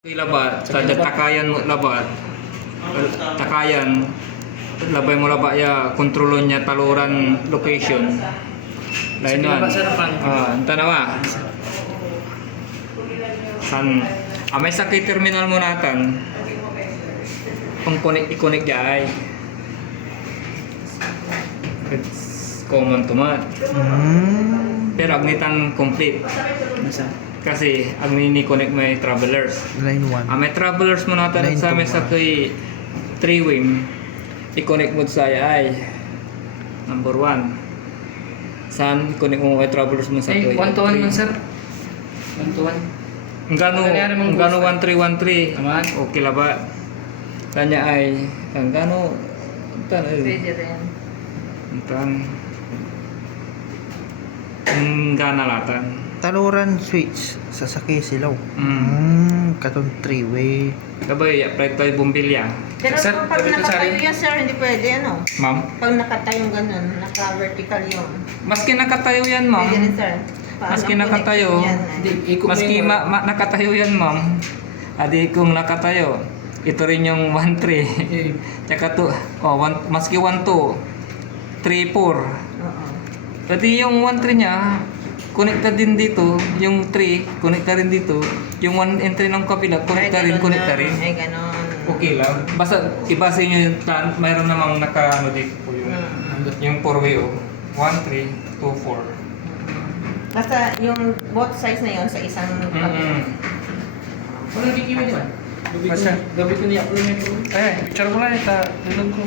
Labat, sada takayan mo labat. Takayan. Labay mo laba ya kontrolon niya taluran location. Lain man. Anta na wa. San amay sa kay terminal mo natan. Kung i-connect jay. It's common to mat. Pero agnitang complete. Kasi ang ni-connect may travelers. Line 1. May travelers mo natin Line sa amin sa kay 3-wing. I-connect mo sa ay number 1. Saan i-connect mo may travelers mo sa kay 1 to 1 man sir. 1 to 1. Ang gano 1313. Aman. Okay la ba? Kanya ay ang gano tan Pwede rin. tan ang gana latan. Taluran switch sa sakay silaw. Mm. Katong 3-way. Kabay apply tayo bumbilya. Pero Sir, pag pwede to sa nakatayo akin? yan sir, hindi pwede ano. Ma'am, Pag nakatayong ganun, naka-vertical yun. maski nakatayo yan, ma'am. Pwede rin sir. Paano Maski ang nakatayo. connection yan, Hindi, ikot Maski nakatayo yan, ma'am. Adi kung nakatayo, ito rin yung 1-3. Tsaka to, maski 1-2, 3-4. Oo. Pati yung 1-3 niya, connecta din dito. Yung 3, connecta rin dito. Yung 1 and 3 ng kabila, connecta rin, connecta rin. Ay, ganon. Okay lang. Basta ibase nyo yung plan, mayroon namang naka-ano dito po yun. Yung 4-way o. 1, 3, 2, 4. Basta yung both sides na yun sa isang Walang kikiwa niya. Basta. Gabi ko niya upload niya. Eh, picture mo lang ita. Tulog ko.